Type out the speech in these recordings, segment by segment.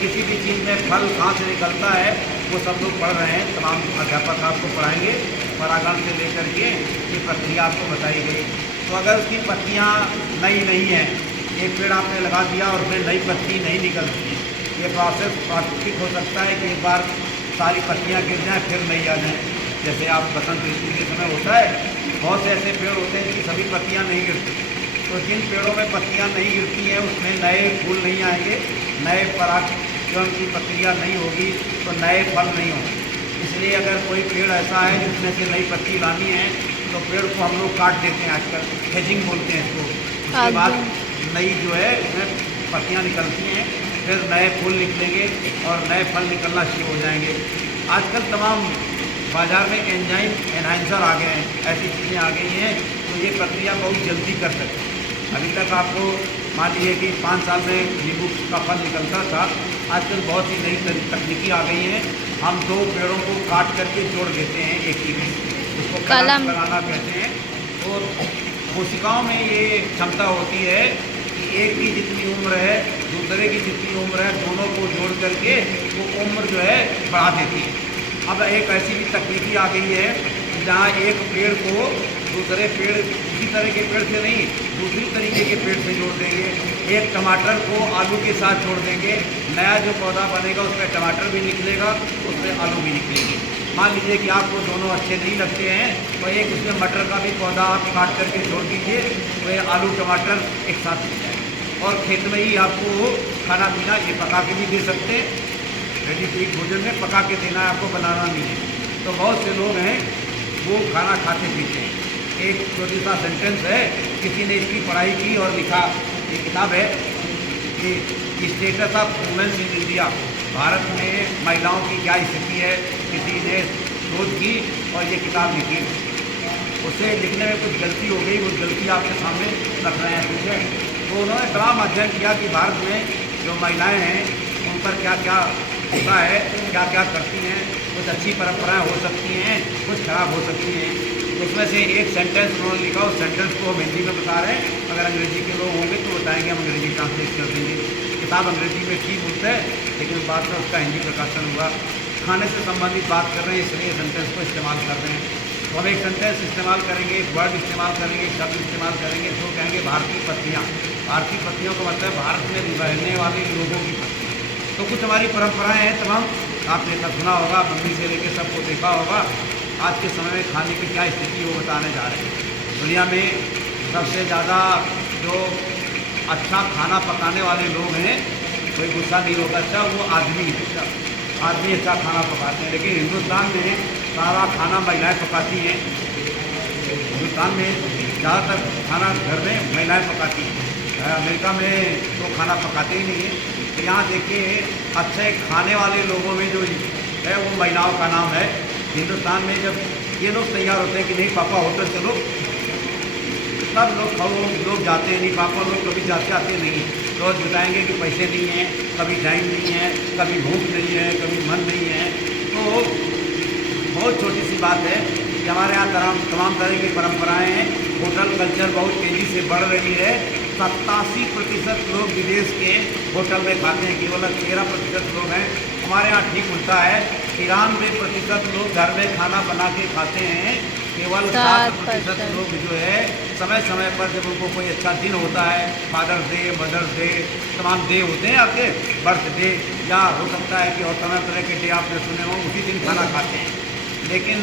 किसी भी चीज़ में फल कहाँ से निकलता है वो सब लोग पढ़ रहे हैं। तमाम अध्यापक आपको पढ़ाएंगे, परागण से लेकर के ये प्रक्रिया आपको बताई गई। तो अगर उसकी पत्तियाँ नई नहीं हैं, एक पेड़ आपने लगा दिया और फिर नई पत्ती नहीं निकलती, ये प्रोसेस प्राकृतिक हो सकता है कि एक बार सारी पत्तियाँ गिर जाएँ फिर नई आ जाएँ। जैसे आप बसंत ऋतु के समय होता है, बहुत से ऐसे पेड़ होते हैं जिनकी सभी पत्तियाँ नहीं गिरती। तो जिन पेड़ों में पत्तियाँ नहीं गिरती हैं उसमें नए फूल नहीं आएंगे, नए परागण की प्रक्रिया नहीं होगी, तो नए फल नहीं होंगे। इसलिए अगर कोई पेड़ ऐसा है जिसमें से नई पत्ती लानी है तो पेड़ को हम लोग काट देते हैं, आजकल हेजिंग बोलते हैं इसको। उसके बाद नई जो है इसमें पत्तियाँ निकलती हैं, फिर नए फूल निकलेंगे और नए फल निकलना शुरू हो जाएंगे। आजकल तमाम बाज़ार में एंजाइम एनहांसर आ गए हैं, ऐसी चीज़ें आ गई हैं तो ये प्रक्रिया बहुत जल्दी कर सकते हैं। अभी तक आपको मान लीजिए कि 5 साल में नींबू का फल निकलता था, आजकल बहुत सी नई तकनीकी आ गई हैं। हम 2 पेड़ों को काट करके जोड़ देते हैं एक ही में, उसको कलम लगाना कहते हैं। और कोशिकाओं में ये क्षमता होती है कि एक की जितनी उम्र है दूसरे की जितनी उम्र है, दोनों को जोड़ करके वो उम्र जो है बढ़ा देती है। अब एक ऐसी भी तकनीकी आ गई है जहाँ एक पेड़ को दूसरे पेड़ इसी तरह के पेड़ से नहीं दूसरी तरीके के पेड़ से जोड़ देंगे। एक टमाटर को आलू के साथ जोड़ देंगे, नया जो पौधा बनेगा उसमें टमाटर भी निकलेगा, उसमें आलू भी निकलेगी। मान लीजिए कि आपको दोनों अच्छे नहीं लगते हैं तो एक उसमें मटर का भी पौधा आप काट करके जोड़ दीजिए, तो ये आलू टमाटर एक साथ मिल जाए। और खेत में ही आपको खाना पीना ये पका के भी दे सकते हैं, रेडी टू ईट भोजन में पका के देना है, आपको बनाना नहीं है। तो बहुत से लोग हैं वो खाना खाते पीते हैं। एक छोटी सा सेंटेंस है, किसी ने इसकी पढ़ाई की और लिखा, ये किताब है कि status of womens in India, Bharat में महिलाओं की क्या स्थिति है, किसी ने शोध की और ये किताब लिखी। उसे लिखने में कुछ गलती हो गई, वो गलती आपके सामने रख रहे हैं, ठीक है। तो उन्होंने तमाम अध्ययन किया कि भारत में जो महिलाएं हैं उन पर क्या क्या होता है, क्या क्या करती हैं। कुछ अच्छी परंपराएं हो सकती हैं, कुछ खराब हो सकती हैं। उसमें से एक सेंटेंस उन्होंने लिखा, उस सेंटेंस को हम हिंदी में बता रहे हैं। अगर अंग्रेज़ी के लोग होंगे तो बताएंगे, हम अंग्रेज़ी ट्रांसलेट कर देंगे। किताब अंग्रेज़ी में ठीक होता है लेकिन बाद में उसका हिंदी प्रकाशन हुआ। खाने से संबंधित बात कर रहे हैं इसलिए सेंटेंस को इस्तेमाल कर रहे हैं। तो हम एक सेंटेंस इस्तेमाल करेंगे, एक वर्ड इस्तेमाल करेंगे, शब्द इस्तेमाल करेंगे, तो कहेंगे भारतीय पत्तियाँ। भारतीय पत्तियों का मतलब भारत में रहने वाले लोगों की पत्तियाँ। तो कुछ हमारी परंपराएं हैं तमाम, आपने सब सुना होगा, मम्मी से लेकर सबको देखा होगा। आज के समय में खाने की क्या स्थिति वो बताने जा रहे हैं। दुनिया में सबसे ज़्यादा जो अच्छा खाना पकाने वाले लोग हैं, कोई गुस्सा नहीं होगा, अच्छा वो आदमी है, अच्छा आदमी अच्छा खाना पकाते हैं। लेकिन हिंदुस्तान में सारा खाना महिलाएं पकाती हैं। हिंदुस्तान में ज़्यादातर खाना घर में महिलाएं पकाती हैं। अमेरिका में तो खाना पकाते ही नहीं है। तो यहाँ देखिए अच्छे खाने वाले लोगों में जो है वो महिलाओं का नाम है। हिंदुस्तान में जब ये लोग तैयार होते हैं कि नहीं पापा होटल चलो, सब लोग खाओ, लोग जाते हैं। नहीं पापा लोग कभी जाते आते नहीं, रोज़ बताएंगे कि पैसे नहीं हैं, कभी टाइम नहीं है, कभी भूख नहीं है, कभी मन नहीं है। तो बहुत छोटी सी बात है कि हमारे यहाँ तमाम तरह की परंपराएं हैं। होटल कल्चर बहुत तेज़ी से बढ़ रही है। 87% लोग विदेश के होटल में खाते हैं, केवल 13% लोग हैं। हमारे यहाँ ठीक उल्टा है, 93% लोग घर में खाना बना के खाते हैं। केवल 7% लोग जो है समय समय पर जब उनको कोई अच्छा दिन होता है, फादर्स डे, मदर्स डे, तमाम डे होते हैं आपके, बर्थडे या हो सकता है कि और तमाम तरह के डे आपने सुने हो, उसी दिन खाना खाते हैं। लेकिन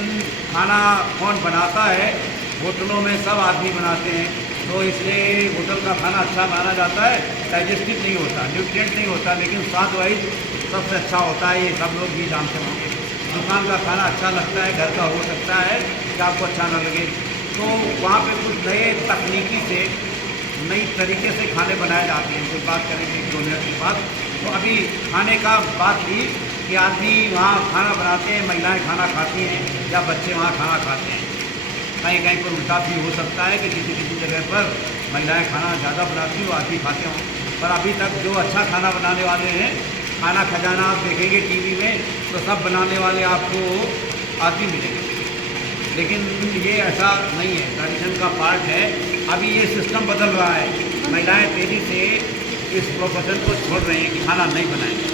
खाना कौन बनाता है? होटलों में सब आदमी बनाते हैं। तो इसलिए होटल का खाना अच्छा माना जाता है, डाइजेस्टिव नहीं होता, न्यूट्रिएंट नहीं होता, लेकिन स्वाद वाइज सबसे अच्छा होता है। ये सब लोग भी जानते होंगे। दुकान का खाना अच्छा लगता है, घर का हो सकता है कि आपको अच्छा ना लगे। तो वहाँ पे कुछ नए तकनीकी से नई तरीके से खाने बनाए जाते हैं। कुछ बात करेंगे 1-2 मिनट के बाद। तो अभी खाने का बात थी कि आदमी वहाँ खाना बनाते हैं, महिलाएं खाना खाती हैं या बच्चे वहाँ खाना खाते हैं। कहीं कहीं पर उल्टा भी हो सकता है कि किसी किसी जगह पर महिलाएं खाना ज़्यादा बनाती हो, आदमी खाते हों। पर अभी तक जो अच्छा खाना बनाने वाले हैं, खाना खजाना आप देखेंगे टीवी में तो सब बनाने वाले आपको आदमी मिलेंगे। लेकिन ये ऐसा नहीं है, ट्रेडिशन का पार्ट है। अभी ये सिस्टम बदल रहा है, महिलाएं तेज़ी से इस प्रोफेशन को छोड़ रही हैं कि खाना नहीं बनाएंगे।